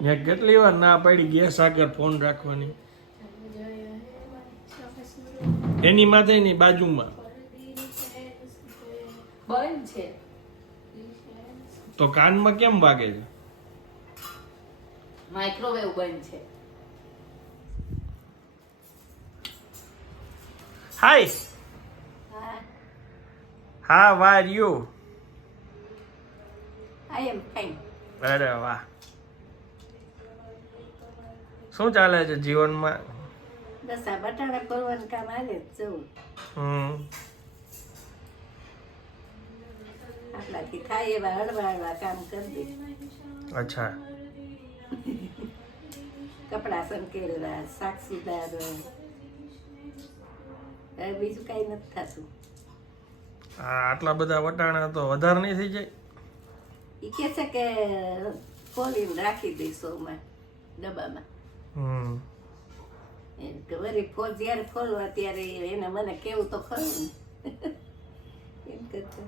ત્યાં કેટલી વાર ના પાડી ગેસ આગળ ફોન રાખવાની. એની માથે ની બાજુમાં. બંધ છે. તો કાનમાં કેમ વાગે છે? માઇક્રોવેવ બંધ છે. હાય હા હા વાર યુ આઈ એમ ફાઇન અરે વાહ. શું ચાલે છે જીવનમાં? બસ આ બટાણા પરવાનું કામ હાલે જ જવું હમ. આપણાથી થાય એવા હળવા હળવા કામ કરી દે. અચ્છા. કપડા સંકેલવા શાક સુધારવા. બીજું કઈ નથી થતું. આટલા બધા વટાણા તો વધારે નહીં થઈ જાય? એ કે છે કે ખોલીને રાખી દઈશોમાં ડબ્બામાં. વળી ફોલ જ્યારે ફોલવા ત્યારે એને મને કેવું તો ખરું એમ કરતો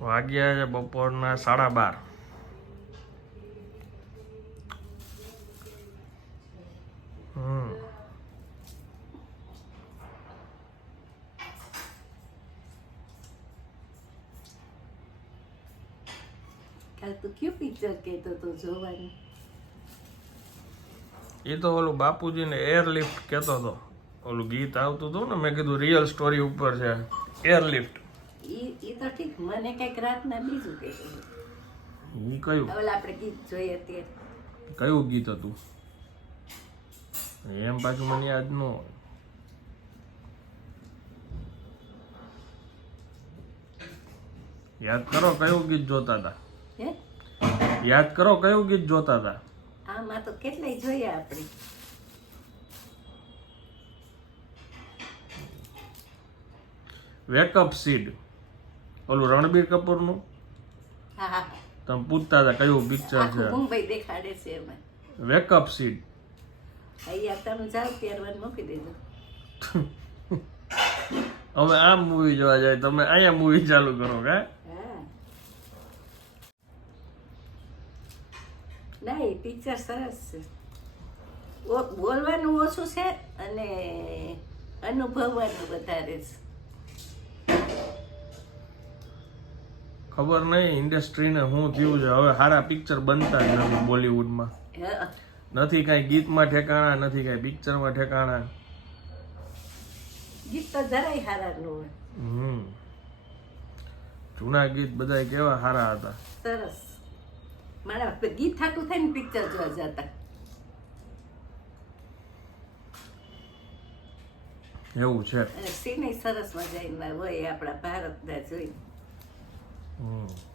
વાગ્યા છે બપોરના સાડા બાર હમ કાલ તું કયું પિક્ચર કહેતો તો જોવાનું. એ તો ઓલું બાપુજીને એરલિફ્ટ કહેતો હતો. ઓલું ગીત આવતું હતું ને મેં કીધું રિયલ સ્ટોરી ઉપર છે. એરલિફ્ટ એ તો ઠીક મને કંઈક રાતના બીજું કંઈક એ કયું? ઓલા આપણે ગીત જોઈએ અત્યારે. કયું ગીત હતું? એમ પાછું મને યાદ ન હોય. યાદ કરો કયું ગીત જોતા હતા? હે? યાદ કરો કયું ગીત જોતા હતા? આમાં તો કેટલાય જોયા આપણે. વેકઅપ સીડ ઓલું રણબીર કપૂરનું? હા હા તમે પૂછતા હતા કયું પિક્ચર છે? મુંબઈ દેખાડે છે એમાં. વેકઅપ સીડ અહીંયા તમે જાઓ ત્યારબાદ મૂકી દેજો. હવે આ મૂવી જોવા જાય. તમે અહીંયા મૂવી ચાલુ કરો કે હા ના એ પિક્ચર સરસ છે. ઓ- બોલવાનું ઓછું છે અને અનુભવવાનું વધારે છે. ખબર નહીં ઇન્ડસ્ટ્રીને શું થયું છે? હવે સારા પિક્ચર બનતા જ નથી બોલિવૂડમાં. નથી કાંઈ ગીતમાં ઠેકાણા નથી કાંઈ પિક્ચરમાં ઠેકાણા. ગીત તો જરાય સારા ન હોય. હમ. જૂના ગીત બધા કેવા સારા હતા. સરસ. મારા ગીત થાતું થાય ને પિક્ચર જોવા જતા એવું છે અને સીને સરસ મજાના હોય આપણા ભારતના જોઈ lift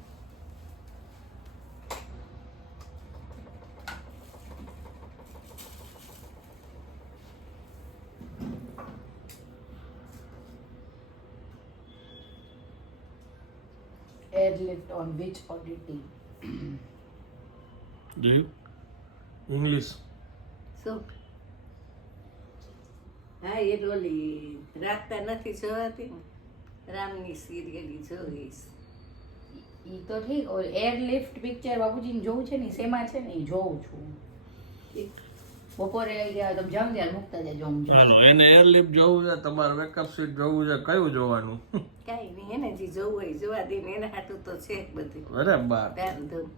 airlift on which oddity you? English. શું? હા એ ઓલી રાખતા નથી જોવાતી. ને રામની સિરિયલી જોઈશ. ઈ તો ઠીક ઓલ એરલિફ્ટ પિક્ચર બાપુજીને જોવું છે ને શેમાં છે ને એ જોઉં છું. બપોરે ગયા તમે જાવ ત્યારે મૂકતા જજો હાલો એને એરલિફ્ટ જોવું છે તમારે વેકઅપ સીટ જોવું છે કયું જોવાનું? કાંઈ નહીં એને જે જોવું હોય જોવા દે ને એના હાટું તો છે જ બધું. અરે બાર ધામધૂમ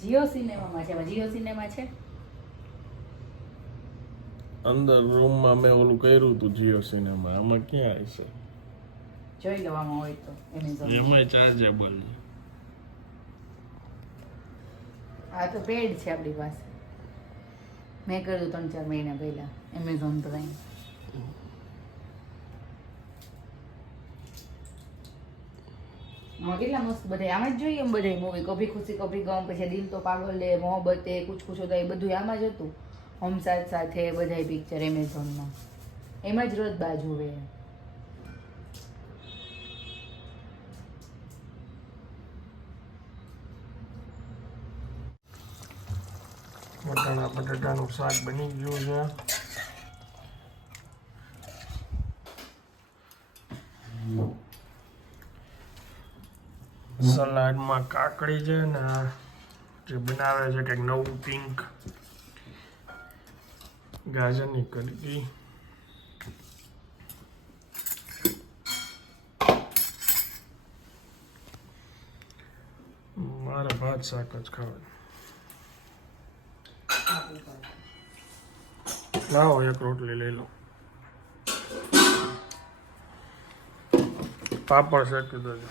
જીઓ સિનેમામાં છે જીઓ સિનેમા છે? અંદર રૂમમાં મેં ઓલું કર્યું હતું જીઓ સિનેમા આમાં ક્યાં આવશે જોઈ લેવામાં હોય તો એમેઝોન ચાર્જેબલ છે. આ તો પેડ છે આપણી પાસે. મેં કર્યું ત્રણ ચાર મહિના પહેલા એમેઝોન પ્રાઈમ કેટલા મસ્ત બધા આમાં જ જોઈએ એમ બધા મૂવી કભી ખુશી, કભી ગમ, પછી દિલ તો પાગલ લે, મોહબ્બત એ કુછ કુછ હોતા એ બધું આમાં જ હતું. હમસાદ સાથે બધા પિક્ચર એમેઝોનમાં એમાં જ રોજ બાજુ હોય બટાણા, બટાટાનું શાક બની ગયું છે. Mm-hmm. સલાડમાં કાકડી છે ને જે બનાવે છે કંઈક નવું પિંક ગાજરની કડકી. મારે ભાત, શાક જ ખાવાનું. લાવો એક રોટલી લઈ લો. પાપડ શેકી દેજો.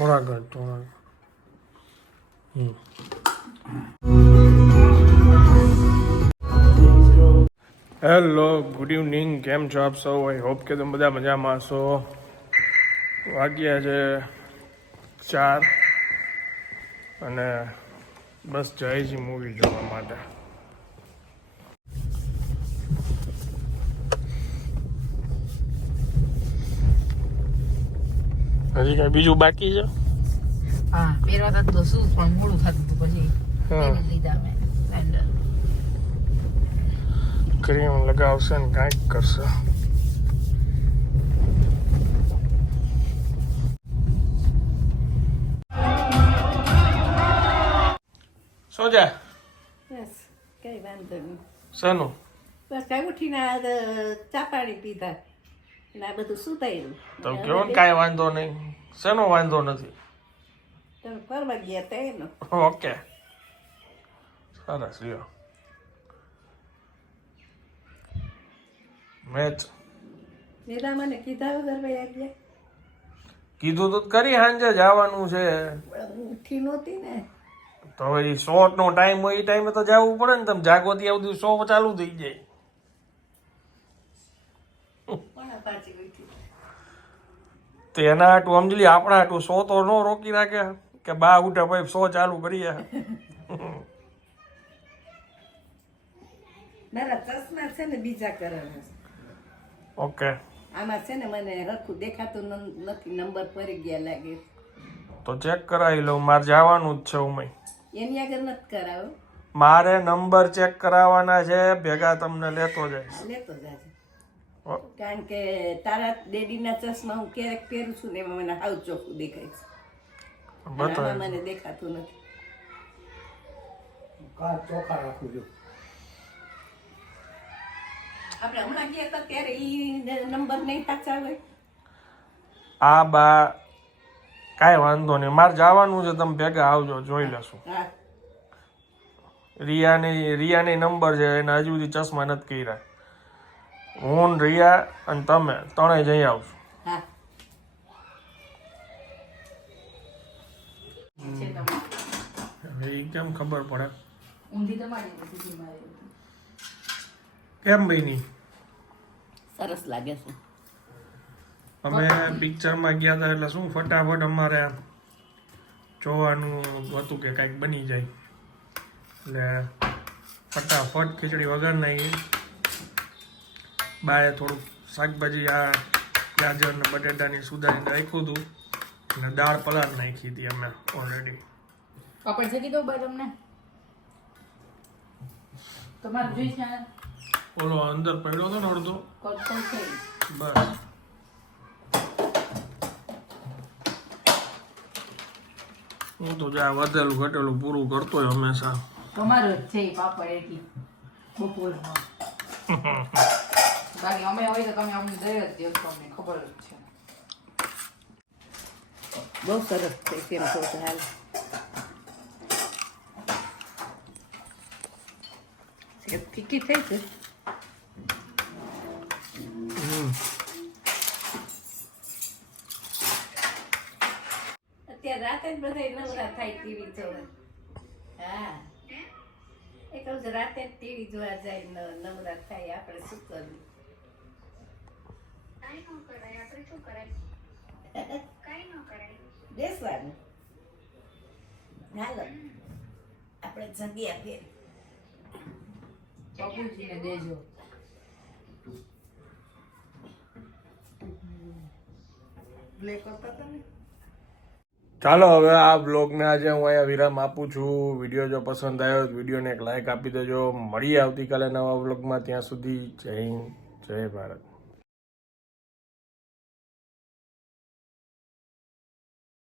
થોડા ઘર થોડા હેલો ગુડ ઇવનિંગ કેમ છો આપ સૌ? આઈ હોપ કે તમે બધા મજામાં છો વાગ્યા છે ચાર અને બસ જાય છે મૂવી જોવા માટે. હજી કઈ બીજું બાકી છે? હા પહેરવા હતા તો શું પણ મોડું થતું હતું પછી લીધા મેં સેન્ડલ ક્રીમ લગાવશે ને કાંઈક કરશે. સોજા? બસ કઈ વાંધો નહીં. શેનું બસ ઉઠીને ચા પાણી પીધા. આ બધું સુતાયું તો કેવો ને કાંઈ વાંધો નહીં. શેનો વાંધો નથી? તમે ફરવા ગયા હતા એનો. ઓકે. સરસ લ્યો. મેચ. મેરા મને કીધા વગર ગયા. કીધું તો કરી સાંજે જવાનું છે. ઉઠી નહોતી ને. તો હવે નો ટાઈમ હોય એ ટાઈમે તો જવું પડે ને. તમે જાગો ત્યાં સુધી શો ચાલુ થઈ જાય પણ પાછી ઉઠી તો એના હાટું સમજલી આપણા હાટું સો તો ન રોકી રાખે કે બા ઉઠે ભાઈ સો ચાલુ કરીએ. મારા ચશ્મા છે ને બીજા કલરના ઓકે. આમાં છે ને મને હરખું દેખાતું નથી નંબર પડી ગયા લાગે. તો ચેક કરાવી લઉં મારે જવાનું જ છે ઉમય. એની આગળ નથી કરાવો. મારે નંબર ચેક કરાવવાના છે ભેગા તમને લેતો જાય લેતો ઓ, કારણ કે તારા ડેડીના ચશ્મા હું ક્યારેક પહેરું છું ને એમાં મને હાવ ચોખ્ખું દેખાય છે. મને દેખાતું નથી. મને દેખાતું નથી આપણે હમણાં ગયા હતા ત્યારે ઈ નંબર નહીં સાચા હોય. આ બા કાંઈ વાંધો નહીં. મારે જવાનું છે તમે ભેગા આવજો જોઈ લેશું. હા. રિયાની રિયાની નંબર છે એને હજુ સુધી ચશ્મા નથી કર્યા. હું રિયા અને તમે ત્રણેય જઈ આવશું. હા. હવે એ કેમ ખબર પડે? કેમ બની? સરસ લાગે છે. અમે પિક્ચરમાં ગયા હતા એટલે શું ફટાફટ અમારે જોવાનું હતું કે કાંઈક બની જાય. એટલે ફટાફટ ખીચડી વગર નહીં. બાએ થોડુંક શાકભાજી આ ગાજર ને બટેટાની સુધારીને રાખ્યું હતું. અને દાળ પલાળ નાખી હતી અમે ઓલરેડી પાપડ છે કીધું ભાઈ તમને? તમારે જોઈ છે ઓલો અંદર પડ્યો હતો ને અડધો? બસ. હું તો જ્યાં વધેલું ઘટેલું પૂરું કરતો હોય હંમેશા. તમારો જ છે પાપડ એકી બપોરમાં. બાકી અમે હોય તો તમે અમને દઈ જ દો અમને ખબર જ છે બહુ સરસ છે કેમ કહો તો હાલ છે ફીકી થઈ છે અત્યારે રાતે જ બધા નવરા થાય ટીવી જોવા હા એ કહું છું રાતે જ ટીવી જોવા જાય નવરા થાય આપણે શું કરવું બેસવાનું. હાલો. આપણે જગ્યા ફેર બાપુજીને દેજો. પ્લે કરતા હતા ને? ચાલો હવે આ બ્લોગને આજે હું અહીંયા વિરામ આપું છું. વીડિયો જો પસંદ આવ્યો તો વિડીયોને એક લાઇક આપી દેજો. મળીએ આવતીકાલે નવા બ્લોગમાં. ત્યાં સુધી જય હિન્દ જય ભારત.